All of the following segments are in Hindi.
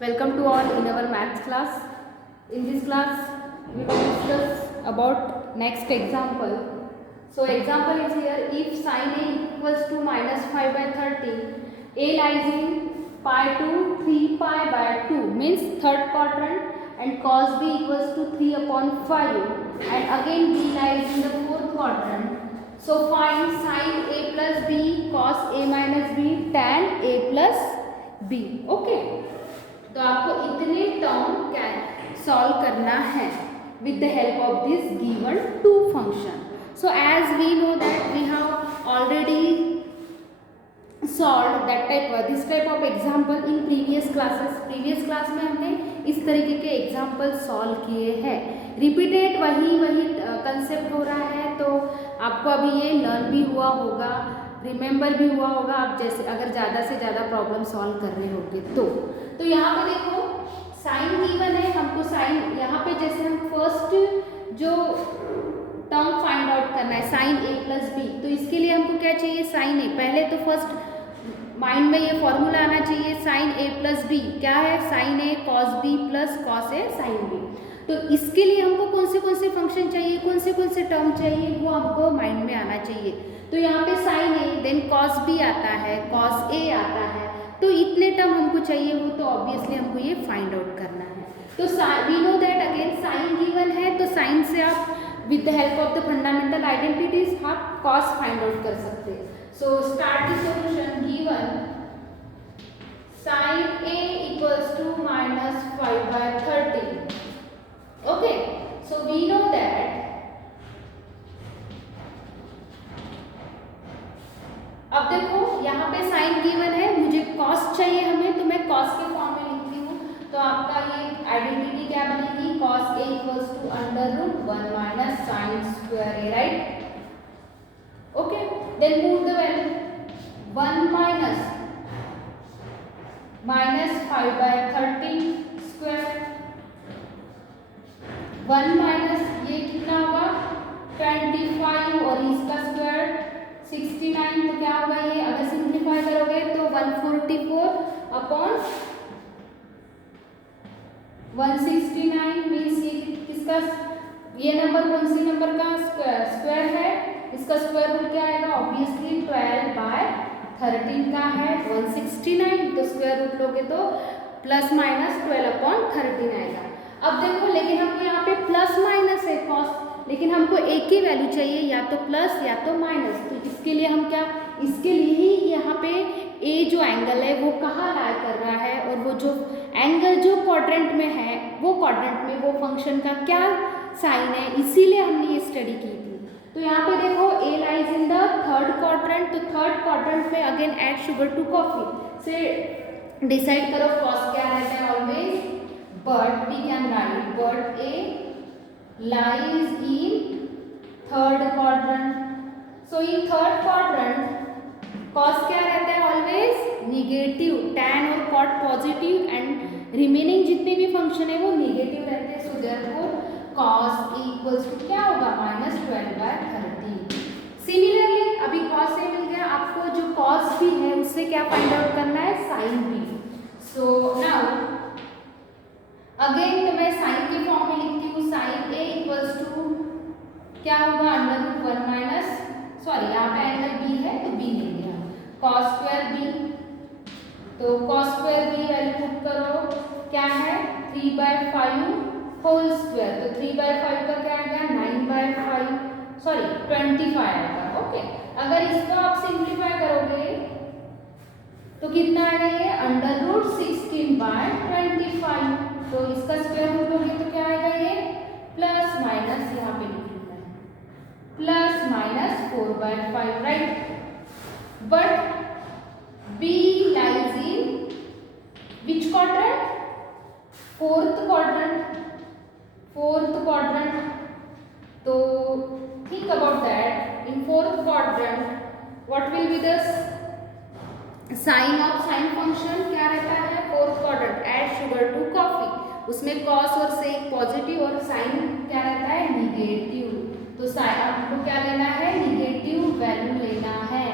Welcome to all in our maths class. In this class, we will discuss about next example. So example is here: if sin a equals to minus 5 by 30, a lies in pi to 3 pi by 2 means third quadrant, and cos b equals to 3 upon 5, and again b lies in the fourth quadrant. So find sin a plus b, cos a minus b, tan a plus b. Okay. तो आपको इतने टर्म सॉल्व करना है with the help of this given to function. So as we know that we have already solve this type of example in previous classes. Previous class में हमने इस तरीके के एग्जाम्पल सॉल्व किए हैं. रिपीटेड वही कंसेप्ट हो रहा है, तो आपको अभी ये लर्न भी हुआ होगा, रिमेंबर भी हुआ होगा. आप जैसे अगर ज़्यादा से ज़्यादा प्रॉब्लम सॉल्व कर रहे होंगे तो यहाँ पे देखो साइन गिवन है हमको. साइन यहाँ पे जैसे हम फर्स्ट जो टर्म फाइंड आउट करना है साइन ए प्लस बी, तो इसके लिए हमको क्या चाहिए? साइन ए. पहले तो फर्स्ट माइंड में ये फॉर्मूला आना चाहिए. साइन ए प्लस बी क्या है? Sign A cos B plus cos A sine B. तो इसके लिए हमको कौन से फंक्शन चाहिए, कौन से टर्म चाहिए, वो हमको माइंड में आना चाहिए. तो यहाँ पे साइन ए, देन कॉस बी आता है, कॉस ए आता है, तो इतने टर्म हमको चाहिए हो, तो ऑब्वियसली हमको ये फाइंड आउट करना है. तो we know that again sine given है, तो साइन से आप with the help of the fundamental identities आप कॉस फाइंड आउट कर सकते हैं. So start the solution. Given sine A equals to minus 5 by 30. Okay, so we know that अब देखो यहाँ पे साइन गिवन है, मुझे कॉस चाहिए हमें, तो मैं कॉस के फॉर्म में लिखती हूँ. तो आपका ये आइडेंटिटी क्या बनेगी? Cos A equals to under root 1 minus sine square A, right? Okay, then move the value 1 minus 5 by 30 square, 1 minus ये कितना होगा 25 और इसका स्क्वायर 69. तो क्या होगा ये? अगर सिंप्लीफाई करोगे तो 144 अपॉन 169 मीन्स ये किसका, ये नंबर कौन सी नंबर का स्क्वायर है? इसका स्क्वायर रूट क्या आएगा? ऑब्वियसली 12 by 13 का है 169. तो स्क्वायर रूट लोगे तो प्लस माइनस 12 upon 13 आएगा. अब देखो लेकिन हमको यहाँ पे प्लस माइनस है कॉस, लेकिन हमको एक ही वैल्यू चाहिए, या तो प्लस या तो माइनस. तो इसके लिए हम क्या, इसके लिए ही यहाँ पे ए जो एंगल है वो कहाँ लाई कर रहा है, और वो जो एंगल जो क्वाड्रेंट में है वो क्वाड्रेंट में वो फंक्शन का क्या साइन है, इसीलिए हमने ये स्टडी की थी. तो यहाँ पे देखो A lies in the third quadrant. तो थर्ड क्वाड्रेंट में again add sugar to coffee से डिसाइड करो कॉस क्या रहता है always. But we can write but A lies in third quadrant. So in third quadrant cos क्या रहता है? Always negative. tan और cot पॉजिटिव, एंड रिमेनिंग जितने भी फंक्शन है वो निगेटिव रहते हैं. So therefore cos equals to क्या होगा? Minus 12 by 30. सिमिलरली अभी cos ए मिल गया, आपको जो cos भी है उससे क्या फाइंड आउट करना है? sin भी. सो नाउ अगेन तो मैं साइन के फॉर्म में लिखती हूँ. साइन ए इक्वल्स टू क्या होगा? अंडर रूट 1 माइनस, सॉरी यहाँ पे एंगल बी है तो बी लेंगे हम, कॉस स्क्वायर बी. तो cos square B value put करो, क्या है? 3 by 5 होल स्क्वायर. तो 3 by 5 का क्या आएगा? 9 by 5, सॉरी 25 आएगा. ओके, अगर इसको आप सिंप्लीफाई करोगे तो कितना आएगा ये? Under root 16 by 25. तो इसका स्क्वायर रूट लोगे तो क्या आएगा ये? प्लस माइनस यहाँ पे लिख लेना है, plus minus 4 by 5, right? But B lies in which quadrant? Fourth quadrant. Fourth quadrant. तो think about that. In fourth quadrant what will be the sign of sine function क्या रहता है? Fourth quadrant add sugar to coffee. उसमें कॉस और सेक पॉजिटिव और साइन क्या रहता है? निगेटिव. तो साइन आपको क्या लेना है? निगेटिव वैल्यू लेना है.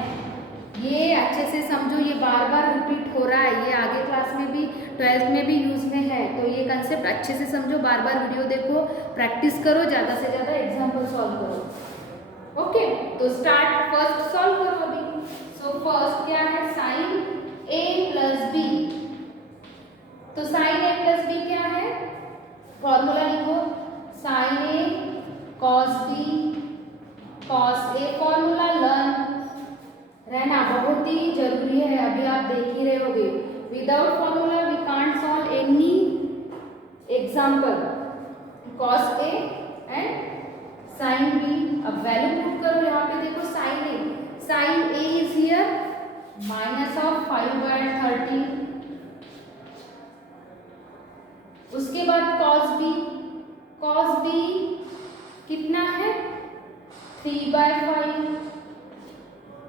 ये अच्छे से समझो, ये बार बार रिपीट हो रहा है, ये आगे क्लास क्लास में भी 12th में भी यूज में है। तो ये कंसेप्ट अच्छे से समझो, बार बार वीडियो देखो, प्रैक्टिस करो, ज़्यादा से ज़्यादा एग्जाम्पल सॉल्व करो। ओके, तो स्टार्ट, फर्स्ट सॉल्व करो अभी। सो फर्स्ट क्या है, साइन ए प्लस बी। तो साइन ए प्लस बी क्या है, फॉर्मूला लिखो, sign A cos B cos A. Formula learn रहना बहुत ही जरूरी है, अभी आप देख ही रहे होगे। Without formula we can't solve any example. Cos A and sine B, अब वैल्यू पुट करो यहाँ पे, देखो sine A is here minus of 5/30। उसके बाद कॉस बी कितना है 3/5।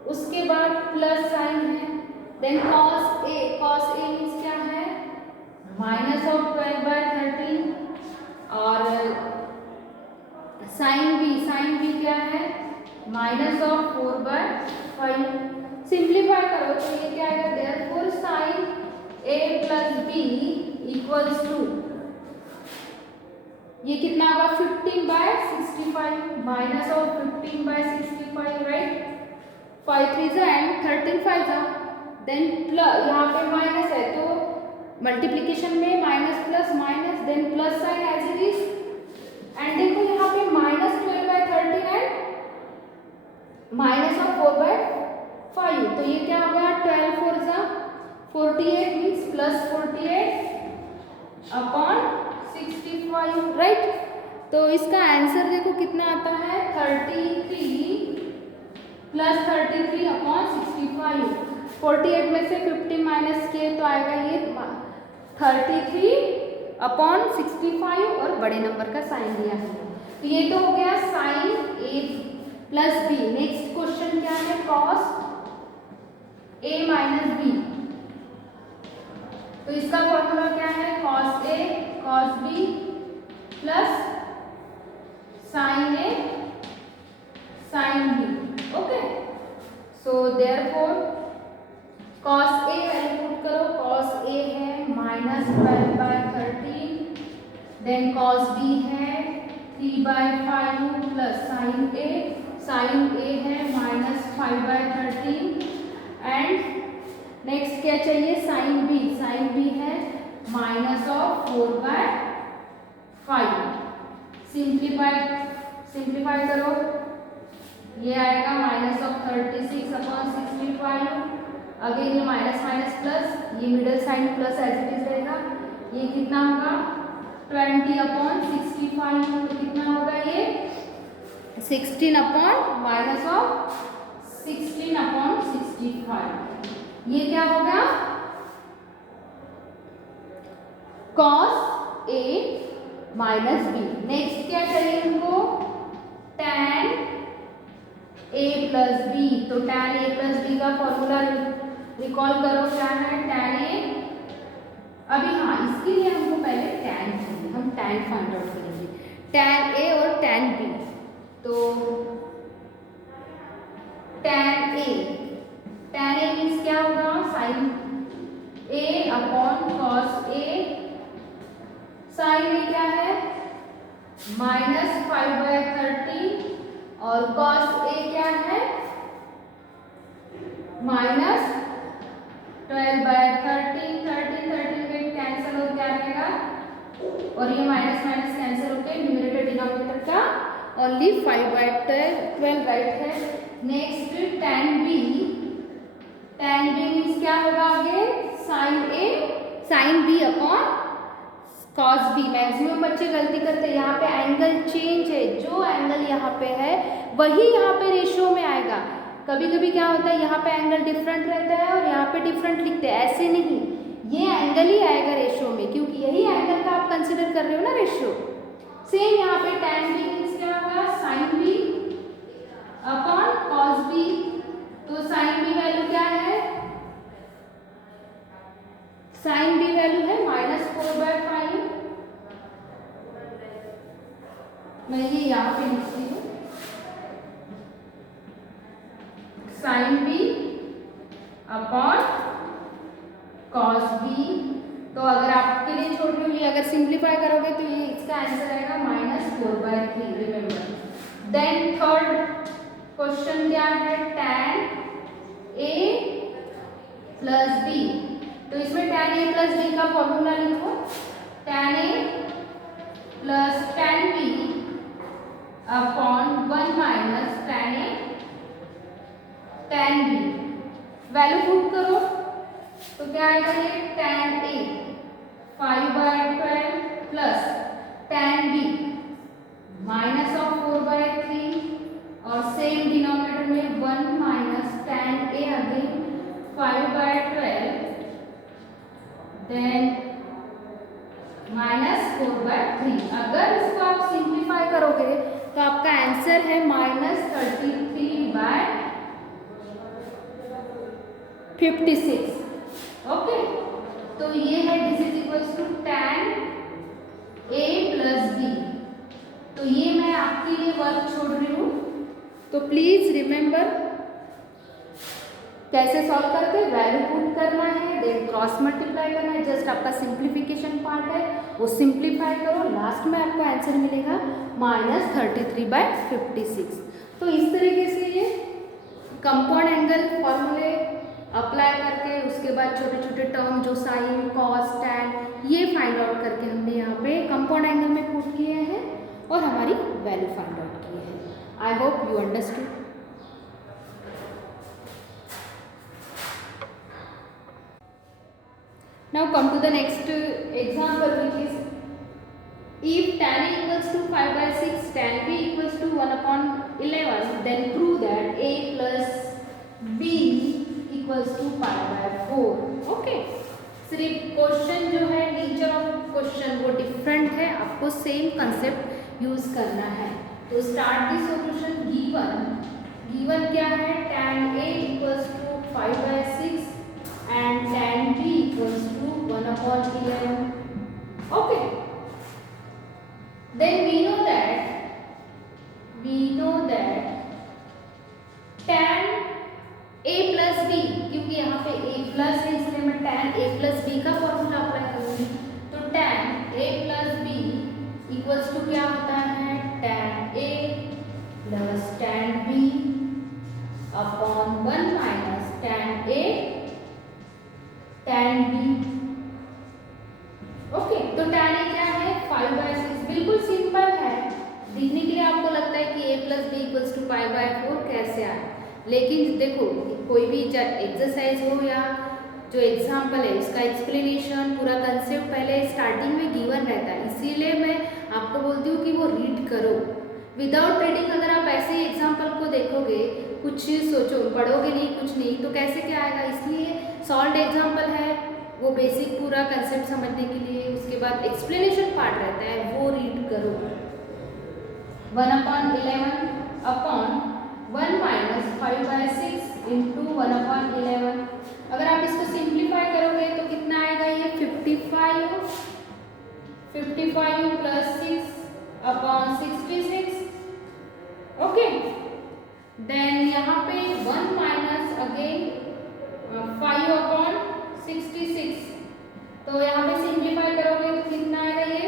उसके बाद प्लस साइन है, देन कॉस ए मीन्स क्या है माइनस ऑफ 12/13। और साइन बी क्या है माइनस ऑफ 4/5। सिंप्लीफाई करो तो ये क्या आएगा, therefore sine A plus B equals to, ये कितना होगा 15/65 minus of 15/65, right. 5 3 and 13 5 then plus, यहाँ पे माइनस है तो मल्टीप्लिकेशन में minus plus minus, then plus sine as it is. And देखो यहाँ पे माइनस 12/13 एंड माइनस ऑफ 4/5, तो ये क्या होगा 12 4 48 मीन्स प्लस 48 अपॉन 65, राइट। तो इसका आंसर देखो कितना आता है 33 प्लस 33 अपॉन 65। 48 में से 50 माइनस किए तो आएगा ये 33 अपॉन 65 और बड़े नंबर का साइन दिया है। तो ये तो हो गया sign A plus B. Next question क्या है, कॉस ए माइनस बी। तो इसका फॉर्मूला क्या है, cos A cos B plus sine A sine B. Okay, so therefore cos A value put करो, कॉस ए है माइनस 12/13, देन कॉस बी है 3/5 प्लस साइन ए है माइनस 5/13 एंड नेक्स्ट क्या चाहिए, साइन बी है माइनस ऑफ 4/5। सिंप्लीफाई करो, ये आएगा माइनस ऑफ 36 अपॉन 65। अगेन ये माइनस माइनस प्लस, ये middle sine plus as it is रहेगा। ये कितना होगा 20 अपॉन 65, तो कितना होगा ये 16 अपॉन माइनस ऑफ 16 अपॉन 65। ये क्या होगा cos A minus B. Next क्या चाहिए इनको, tan a प्लस बी। तो tan a प्लस बी का फॉर्मूला रिकॉल करो, क्या है tan a। अभी हाँ, इसके लिए हमको पहले tan चाहिए, हम tan फाइंड आउट करेंगे, tan a और tan b। तो tan a मीन्स क्या होगा sine a upon cos a। Sine A क्या है माइनस 5/13 और कॉस ए क्या है माइनस 12/13। 13 कैंसिल हो क्या रहेगा, और ये माइनस माइनस कैंसिल होकर न्यूमरेटर डिनोमिनेटर का ओनली 5/12 राइट है। नेक्स्ट tan b मीन्स क्या होगा आगे sine b upon cos B. Maximum बच्चे गलती करते हैं, यहाँ पे एंगल चेंज है, जो एंगल यहाँ पे है वही यहाँ पे रेशियो में आएगा। कभी कभी क्या होता है यहाँ पे एंगल डिफरेंट रहता है और यहाँ पे डिफरेंट लिखते हैं, ऐसे नहीं, ये एंगल ही आएगा रेशियो में, क्योंकि यही एंगल का आप कंसिडर कर रहे हो ना रेशियो। सेम यहाँ पे tan b मीन्स क्या होगा sine b upon cos b। तो साइन b वैल्यू क्या है, साइन b वैल्यू है माइनस 4/5। मैं ये यहाँ पे लिखती हूँ, sine b upon cos b। तो अगर आपके लिए छोड़ रही हूँ, ये अगर सिंप्लीफाई करोगे तो ये इसका आंसर आएगा -4/3। रिमेंबर। देन थर्ड क्वेश्चन क्या है, tan a प्लस b। तो इसमें tan a प्लस b का फॉर्मूला लिखो, tan a plus tan b upon 1 minus tan a tan b। Value put करो तो क्या आएगा, ये tan a 5/12 plus tan b minus of 4/3 और सेम डिनोमिनेटर में 1 minus tan a again 5/12 then minus 4/3। अगर इसको आप सिंप्लीफाई करोगे तो आपका आंसर है -33/56। ओके, तो ये है this is equals to tan a plus b। तो ये मैं आपके लिए वर्क छोड़ रही हूँ, तो प्लीज रिमेंबर कैसे सॉल्व करते हैं, वैल्यू पुट करना है, देन क्रॉस मल्टीप्लाई करना है, जस्ट आपका सिंप्लीफिकेशन पार्ट है वो सिंप्लीफाई करो, लास्ट में आपको आंसर मिलेगा -33/56। तो इस तरीके से ये कंपाउंड एंगल फॉर्मूले अप्लाई करके उसके बाद छोटे छोटे टर्म जो साइन कॉस टैन ये फाइंड आउट करके हमने यहाँ पे कंपाउंड एंगल में पुट किए हैं और हमारी वैल्यू फाइंड आउट की है। I hope you understood. Now come to the next example, which is if tan a equals to 5/6, tan b equals to 1/11, then prove that a plus b equals to pi/4। Okay, सिर्फ क्वेश्चन जो है नेचर ऑफ क्वेश्चन वो डिफरेंट है, आपको सेम कंसेप्ट यूज करना है। तो स्टार्ट दी सॉल्यूशन। गिवन क्या है, tan a equals to 5/6 and tan b equals to 1/11। okay, then we know that tan a plus b, क्योंकि यहाँ पे a प्लस है इसलिए मैं tan a plus b का फॉर्मूला अप्लाई करूंगी। तो tan a plus b equals to क्या होता है, tan a plus tan b upon 1 minus tan a tan b। Okay, तो tan a क्या है, 5/6। बिल्कुल सिंपल है, दिखने के लिए आपको लगता है कि a plus B equals to pi/4 कैसे आए, लेकिन देखो कोई भी एक्सरसाइज हो या जो एग्जाम्पल है उसका एक्सप्लेनेशन पूरा कंसेप्ट पहले स्टार्टिंग में गिवन रहता है, इसीलिए मैं आपको बोलती हूँ कि वो रीड करो। विदाउट रीडिंग अगर आप ऐसे ही एग्जाम्पल को देखोगे, कुछ सोचो पढ़ोगे नहीं, कुछ नहीं, तो कैसे क्या आएगा। इसलिए सॉल्व एग्जाम्पल है, वो बेसिक पूरा कंसेप्ट समझने के लिए, उसके बाद एक्सप्लेनेशन पार्ट रहता है वो रीड करो। 1/11 अपॉन 1 माइनस 5/6 इंटू 1/11। अगर आप इसको सिंप्लीफाई करोगे तो कितना आएगा, ये 55 प्लस 6 अपॉन 66। ओके, देन यहाँ पे 1 माइनस अगेन 5/66। तो यहाँ पे सिंप्लीफाई करोगे तो कितना आएगा, ये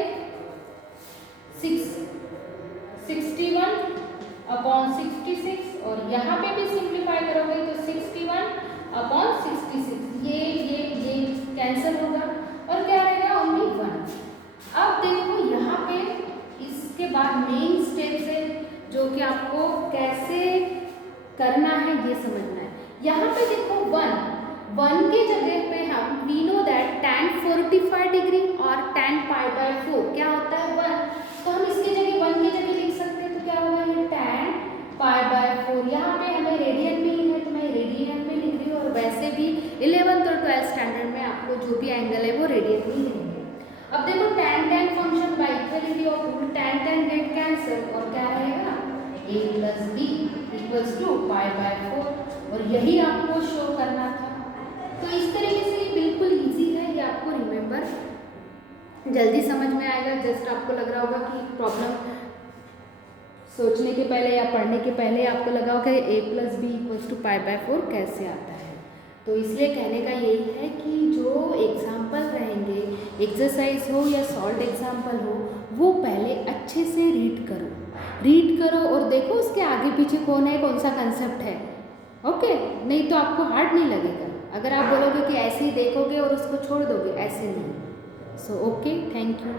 61/66 और यहाँ पे भी सिंप्लीफाई करोगे तो 61/66। ये कैंसिल होगा और क्या रहेगा, ओनली 1। अब देखो यहाँ पे इसके बाद मेन स्टेप्स है जो कि आपको कैसे करना है ये समझना है। यहाँ पे देखो 1 के जगह पे हम we know that tan 45 degree और tan pi/4 क्या होता है 1, तो हम इसके जगह 1 की जगह लिख सकते हैं। तो क्या होगा, ये tan pi/4। यहाँ पे हमें रेडियन में ही है तो मैं रेडियन में लिख रही हूँ, और वैसे भी 11th और 12th स्टैंडर्ड में आपको जो भी एंगल है वो रेडियन में ही रहेंगे। अब देखो tan function by equality of rule tan get cancel और क्या रहेगा, a plus b equals to pi/4, और यही आपको शो करना था। तो इस तरीके से बिल्कुल इजी है, ये आपको रिमेंबर जल्दी समझ में आएगा। जस्ट आपको लग रहा होगा कि प्रॉब्लम सोचने के पहले या पढ़ने के पहले आपको लगा होगा कि a plus B equals to pi/4 कैसे आता है। तो इसलिए कहने का यही है कि जो एक्सरसाइज हो या सॉल्व एग्जाम्पल हो, वो पहले अच्छे से रीड करो और देखो उसके आगे पीछे कौन है, कौन सा कंसेप्ट है। ओके, नहीं तो आपको हार्ड नहीं लगेगा। अगर आप बोलोगे कि ऐसे ही देखोगे और उसको छोड़ दोगे, ऐसे नहीं। So okay, thank you.